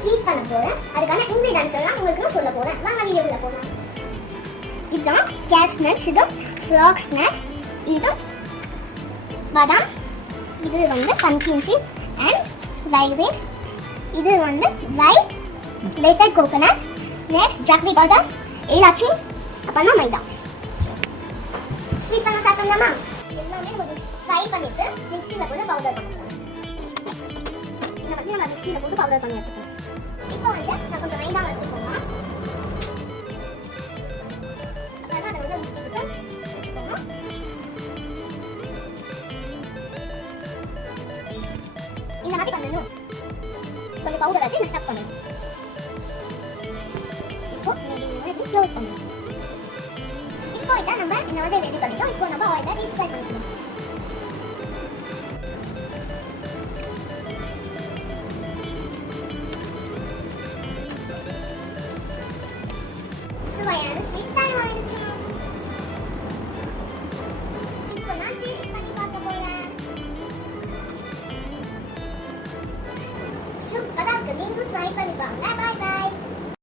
Sweet பண்ண போறேன். அதுக்கான இன்கிரிடியன்ட்ஸ் எல்லாம் உங்களுக்கு நான் சொல்ல போறேன். வாங்க வீடியோக்குள்ள போலாம். இதுதான் கேஷ்நட்ஸ், இது ஃப்ளாக்ஸ் நட், இது பாதாம், இது வந்து pumpkin seed and dry grapes, இது வந்து white grated coconut, next jaggery powder, ஏலாச்சி, அப்புறமா மைதா. ஸ்வீட் பண்ண ஸ்டார்ட் பண்ணலாமா? எல்லாமே நம்ம ஃப்ரை பண்ணிட்டு மிக்ஸியில் போட்டு பவுடர் பண்ணிக்கலாம். இதை வந்து நம்ம மிக்ஸியில் போட்டு பவுடர் பண்ணி எடுத்துக்கலாம். இப்போ வந்து நான் கொஞ்சம் மைதா எடுத்துக்கோங்க. அப்புறமா அதை வந்து வச்சுக்கோங்க. இந்த மாதிரி பண்ணணும். கொஞ்சம் பவுடர் வச்சு மிக்ஸ் பண்ணணும். இப்போ இது க்ளோஸ் பண்ணணும். இப்போ இதை நம்ம இந்த மாதிரி ரெடி பண்ணிட்டோம். இப்போ நம்ம ஆயிலை டீப் ஃப்ரை பண்ணிக்கலாம். சுவையான ஸ்வீட் தான் ஆயிடுச்சு. இப்போ நான் டேஸ்ட் பண்ணி பார்க்க போறேன். சூப்பரா இருக்கு. நீங்களும் ட்ரை பண்ணி பாருங்க. Bye by.